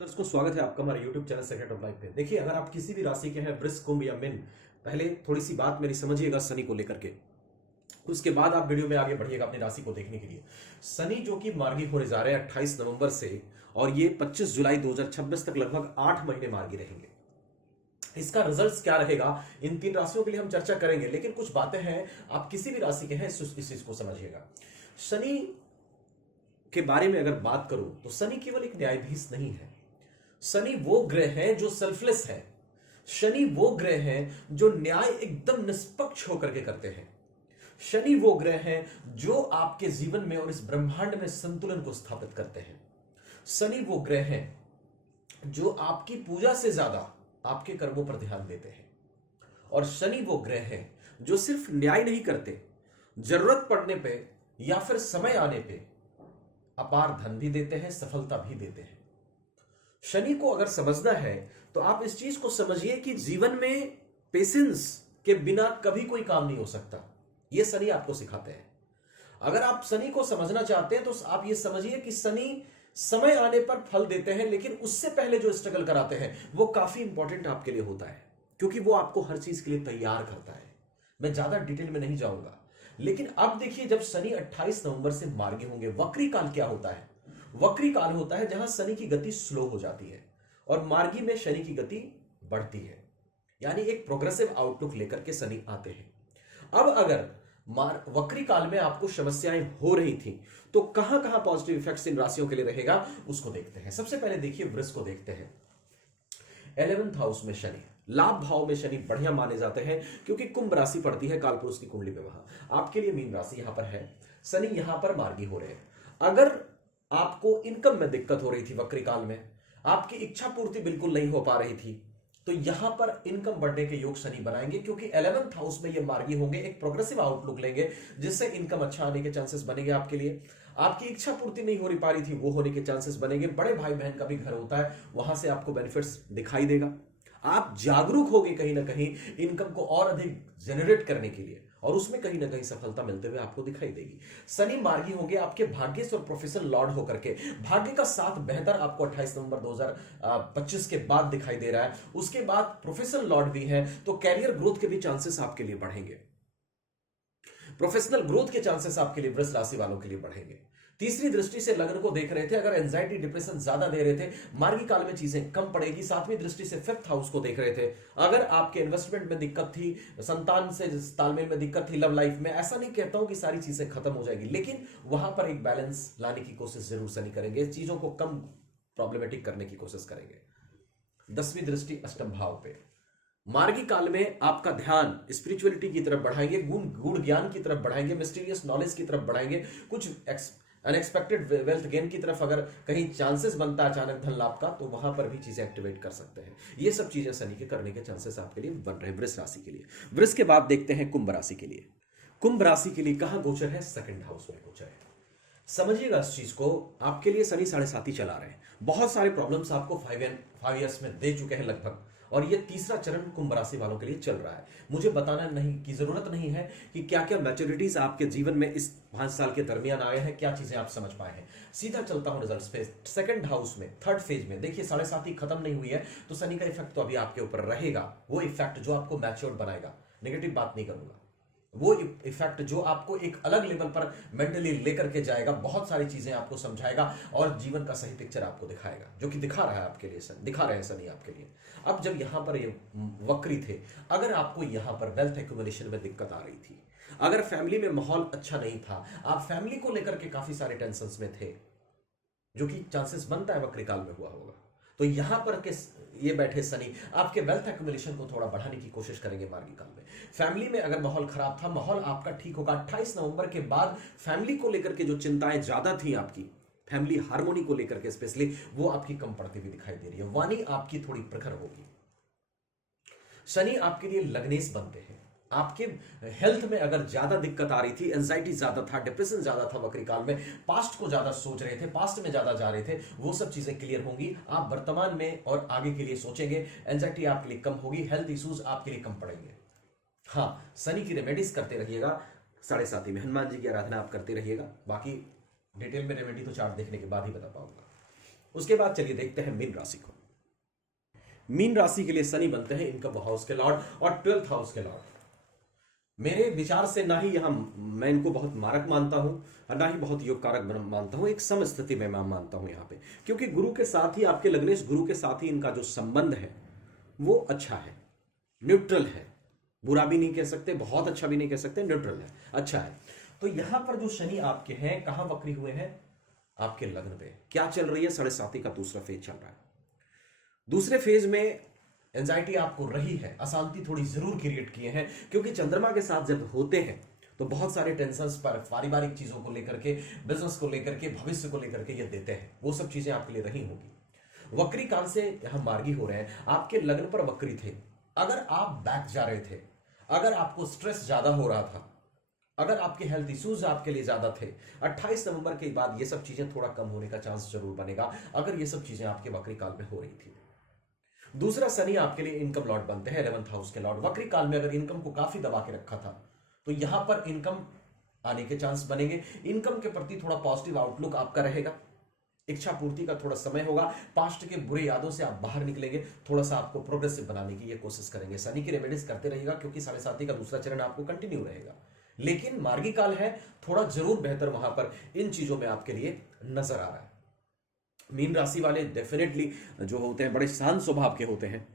को स्वागत है आपका हमारे YouTube channel secret of life पे। देखिए, अगर आप किसी भी राशि के हैं, वृष, कुंभ या मीन, पहले थोड़ी सी बात मेरी समझिएगा शनि को लेकर के। उसके बाद आप वीडियो में आगे बढ़िएगा अपनी राशि को देखने के लिए। शनि जो कि मार्गी होने जा रहे हैं 28 नवंबर से, और ये 25 जुलाई 2026 तक लगभग 8 महीने मार्गी रहेंगे। इसका रिजल्ट क्या रहेगा, इन तीन राशियों के लिए हम चर्चा करेंगे, लेकिन कुछ बातें हैं, आप किसी भी राशि के हैं इस चीज को समझिएगा। शनि के बारे में अगर बात करूं तो शनि केवल एक न्यायाधीश नहीं है। शनि वो ग्रह है जो सेल्फलेस है। शनि वो ग्रह है जो न्याय एकदम निष्पक्ष होकर के करते हैं। शनि वो ग्रह है जो आपके जीवन में और इस ब्रह्मांड में संतुलन को स्थापित करते हैं। शनि वो ग्रह है जो आपकी पूजा से ज्यादा आपके कर्मों पर ध्यान देते हैं। और शनि वो ग्रह है जो सिर्फ न्याय नहीं करते, जरूरत पड़ने पे या फिर समय आने पे अपार धन भी देते हैं, सफलता भी देते हैं। शनि को अगर समझना है तो आप इस चीज को समझिए कि जीवन में पेशेंस के बिना कभी कोई काम नहीं हो सकता। यह शनि आपको सिखाते हैं। अगर आप शनि को समझना चाहते हैं तो आप यह समझिए कि शनि समय आने पर फल देते हैं, लेकिन उससे पहले जो स्ट्रगल कराते हैं वो काफी इंपॉर्टेंट आपके लिए होता है, क्योंकि वो आपको हर चीज के लिए तैयार करता है। मैं ज्यादा डिटेल में नहीं जाऊंगा, लेकिन अब देखिए, जब शनि 28 नवंबर से मार्गी होंगे, वक्री काल क्या होता है? वक्री काल होता है जहां शनि की गति स्लो हो जाती है और मार्गी में शनि की गति बढ़ती है, यानी एक प्रोग्रेसिव आउटलुक लेकर के शनि आते हैं। अब अगर वक्री काल में आपको समस्याएं हो रही थी तो कहां कहां पॉजिटिव इफेक्ट्स इन राशियों के लिए रहेगा उसको देखते हैं। सबसे पहले देखिए वृष को देखते हैं। 11th हाउस में शनि, लाभ भाव में शनि बढ़िया माने जाते हैं, क्योंकि कुंभ राशि पड़ती है कालपुरुष की कुंडली में। वहां आपके लिए मीन राशि यहां पर है, शनि यहां पर मार्गी हो रहे हैं। अगर आपको इनकम में दिक्कत हो रही थी वक्री काल में, आपकी इच्छा पूर्ति बिल्कुल नहीं हो पा रही थी, तो यहां पर इनकम बढ़ने के योग शनि बनाएंगे, क्योंकि 11th हाउस में ये मार्गी होंगे, एक प्रोग्रेसिव आउटलुक लेंगे, जिससे इनकम अच्छा आने के चांसेस बनेंगे आपके लिए। आपकी इच्छा पूर्ति नहीं हो पा रही थी, वो होने के चांसेस बनेंगे। बड़े भाई बहन का भी घर होता है, वहां से आपको बेनिफिट्स दिखाई देगा। आप जागरूक होंगे कहीं ना कहीं इनकम को और अधिक जनरेट करने के लिए, और उसमें कहीं ना कहीं सफलता मिलते हुए आपको दिखाई देगी। शनि मार्गी होंगे आपके भाग्यस्थ और प्रोफेशनल लॉर्ड होकर के। भाग्य का साथ बेहतर आपको 28 नवंबर 2025 के बाद दिखाई दे रहा है। उसके बाद प्रोफेशनल लॉर्ड भी है, तो कैरियर ग्रोथ के भी चांसेस आपके लिए बढ़ेंगे। प्रोफेशनल ग्रोथ के चांसेस आपके लिए वृष राशि वालों के लिए बढ़ेंगे। तीसरी दृष्टि से लग्न को देख रहे थे, अगर एंजाइटी डिप्रेशन ज्यादा दे रहे थे, मार्गी काल में चीजें कम पड़ेगी। सातवीं दृष्टि से 5th हाउस को देख रहे थे, अगर आपके इन्वेस्टमेंट में दिक्कत थी, संतान से तालमेल में दिक्कत थी, लव लाइफ में, ऐसा नहीं कहता हूं कि सारी चीजें खत्म हो जाएगी, लेकिन वहां पर एक बैलेंस लाने की कोशिश जरूर शनि करेंगे, चीजों को कम प्रॉब्लमेटिक करने की कोशिश करेंगे। 10वीं दृष्टि अष्टम भाव पे, मार्गी काल में आपका ध्यान स्पिरिचुअलिटी की तरफ बढ़ाएंगे, गुण ज्ञान की तरफ बढ़ाएंगे, मिस्टीरियस नॉलेज की तरफ बढ़ाएंगे, कुछ अनएक्सपेक्टेड वेल्थ गेन की तरफ अगर कहीं चांसेस बनता है अचानक धन लाभ का, तो वहां पर भी चीजें एक्टिवेट कर सकते हैं। ये सब चीजें शनि के करने के चांसेस आपके लिए बन रहे हैं वृष राशि के लिए। वृष के बाद देखते हैं कुंभ राशि के लिए। कुंभ राशि के लिए कहां गोचर है? 2nd हाउस में गोचर है। समझिएगा इस चीज को, आपके लिए शनि 7.5 चला रहे हैं। बहुत सारे प्रॉब्लम्स आपको 5 ईयर्स में दे चुके हैं लगभग, और ये तीसरा चरण कुंभ राशि वालों के लिए चल रहा है। मुझे बताना नहीं की जरूरत नहीं है कि क्या क्या मैच्योरिटीज आपके जीवन में इस 5 साल के दरमियान आए हैं, क्या चीजें आप समझ पाए हैं। सीधा चलता हूं रिजल्ट्स पे। 2nd हाउस में 3rd फेज में देखिए, 7.5 खत्म नहीं हुई है, तो शनि का इफेक्ट तो अभी आपके ऊपर रहेगा। वो इफेक्ट जो आपको मैच्योर बनाएगा, नेगेटिव बात नहीं करूंगा, वो इफेक्ट जो आपको एक अलग लेवल पर मेंटली लेकर के जाएगा, बहुत सारी चीजें आपको समझाएगा और जीवन का सही पिक्चर आपको दिखाएगा, जो कि दिखा रहा है आपके लिए शनि, दिखा रहे हैं शनि आपके लिए। अब जब यहां पर ये वक्री थे, अगर आपको यहां पर वेल्थ एक्यूमुलेशन में दिक्कत आ रही थी, अगर फैमिली में माहौल अच्छा नहीं था, आप फैमिली को लेकर के काफी सारे टेंशन में थे, जो कि चांसेस बनता है वक्री काल में हुआ होगा, तो यहां पर के ये बैठे शनि आपके वेल्थ एक्यूमुलेशन को थोड़ा बढ़ाने की कोशिश करेंगे मार्गी काल में। फैमिली में अगर माहौल खराब था, माहौल आपका ठीक होगा। 28 नवंबर के बाद फैमिली को लेकर के जो चिंताएं ज्यादा थी आपकी, फैमिली हार्मोनी को लेकर के स्पेशली, वो आपकी कम पड़ती हुई दिखाई दे रही है। वाणी आपकी थोड़ी प्रखर होगी। शनि आपके लिए लग्नेश बनते हैं। आपके हेल्थ में अगर ज्यादा दिक्कत आ रही थी, एंजाइटी ज्यादा था, डिप्रेशन ज्यादा था वक्री काल में, पास्ट को ज्यादा सोच रहे थे, पास्ट में ज्यादा जा रहे थे, वो सब चीजें क्लियर होंगी। आप वर्तमान में और आगे के लिए सोचेंगे, एंजाइटी आपके लिए कम होगी, हेल्थ इश्यूज आपके लिए कम पड़ेंगे। हाँ, शनि की रेमेडीज करते रहिएगा। 7.5 में हनुमान जी की आराधना आप करते रहिएगा। बाकी डिटेल में रेमेडी तो चार्ट देखने के बाद ही बता पाऊंगा। उसके बाद चलिए देखते हैं मीन राशि को। मीन राशि के लिए शनि बनते हैं इनकम हाउस के लॉर्ड और 12th हाउस के लॉर्ड। मेरे विचार से ना ही यहां मैं इनको बहुत मारक मानता हूं और ना ही बहुत योग कारक मानता हूं, एक सम स्थिति में मैं मानता हूं यहां पे, क्योंकि गुरु के साथ ही आपके लग्नेश गुरु के साथ ही इनका जो संबंध है वो अच्छा है, न्यूट्रल है। बुरा भी नहीं कह सकते, बहुत अच्छा भी नहीं कह सकते, न्यूट्रल है, अच्छा है। तो यहां पर जो शनि आपके हैं कहां वक्री हुए हैं? आपके लग्न पे। क्या चल रही है? 7.5 का दूसरा फेज चल रहा है। दूसरे फेज में एंजाइटी आपको रही है, अशांति थोड़ी जरूर क्रिएट किए हैं, क्योंकि चंद्रमा के साथ जब होते हैं तो बहुत सारे टेंशन्स पर पारिवारिक चीजों को लेकर के, बिजनेस को लेकर के, भविष्य को लेकर के ये देते हैं। वो सब चीजें आपके लिए रही होंगी। वक्री काल से यहां मार्गी हो रहे हैं, आपके लग्न पर वक्री थे। अगर आप बैक जा रहे थे, अगर आपको स्ट्रेस ज्यादा हो रहा था, अगर आपके हेल्थ इश्यूज आपके लिए ज्यादा थे, 28 नवंबर के बाद ये सब चीजें थोड़ा कम होने का चांस जरूर बनेगा, अगर ये सब चीजें आपके वक्री काल में हो रही थी। दूसरा, शनि आपके लिए इनकम लॉर्ड बनते हैं, 11th हाउस के लॉर्ड। वक्री काल में अगर इनकम को काफी दबा के रखा था तो यहां पर इनकम आने के चांस बनेंगे। इनकम के प्रति थोड़ा पॉजिटिव आउटलुक आपका रहेगा, इच्छा पूर्ति का थोड़ा समय होगा, पास्ट के बुरे यादों से आप बाहर निकलेंगे, थोड़ा सा आपको प्रोग्रेसिव बनाने की ये कोशिश करेंगे। शनि की रेमेडीज करते रहिएगा, क्योंकि 7.5 का दूसरा चरण आपको कंटिन्यू रहेगा। लेकिन मार्गी काल है, थोड़ा जरूर बेहतर वहां पर इन चीजों में आपके लिए नजर आ रहा है। मीन राशि वाले डेफिनेटली जो होते हैं बड़े शांत स्वभाव के होते हैं,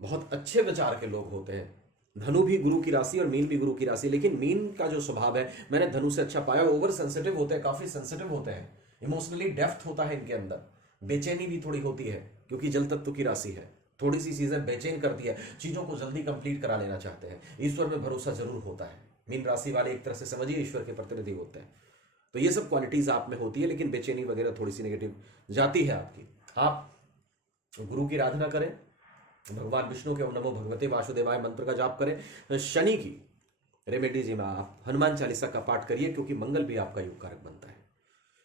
बहुत अच्छे विचार के लोग होते हैं। धनु भी गुरु की राशि और मीन भी गुरु की राशि, लेकिन मीन का जो स्वभाव है मैंने धनु से अच्छा पाया। ओवर सेंसिटिव होते हैं, काफी सेंसिटिव होते हैं, इमोशनली डेप्थ होता है इनके अंदर, बेचैनी भी थोड़ी होती है, क्योंकि जल तत्व की राशि है। थोड़ी सी चीजें बेचैन करती है, चीजों को जल्दी कंप्लीट करा लेना चाहते हैं। ईश्वर में भरोसा जरूर होता है। मीन राशि वाले एक तरह से समझिए ईश्वर के प्रतिनिधि होते हैं। तो ये सब क्वालिटीज आप में होती है, लेकिन बेचैनी वगैरह थोड़ी सी नेगेटिव जाती है आपकी। आप गुरु की आराधना करें, भगवान विष्णु के ओम नमो भगवते वासुदेवाय मंत्र का जाप करें। शनि की रेमेडीज में आप हनुमान चालीसा का पाठ करिए, क्योंकि मंगल भी आपका योग कारक बनता है।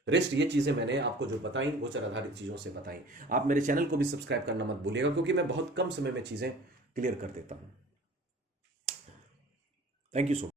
रेस्ट ये चीजें मैंने आपको जो बताई गोचर आधारित चीजों से बताई। आप मेरे चैनल को भी सब्सक्राइब करना मत भूलिएगा, क्योंकि मैं बहुत कम समय में चीजें क्लियर कर देता हूं। Thank you so much.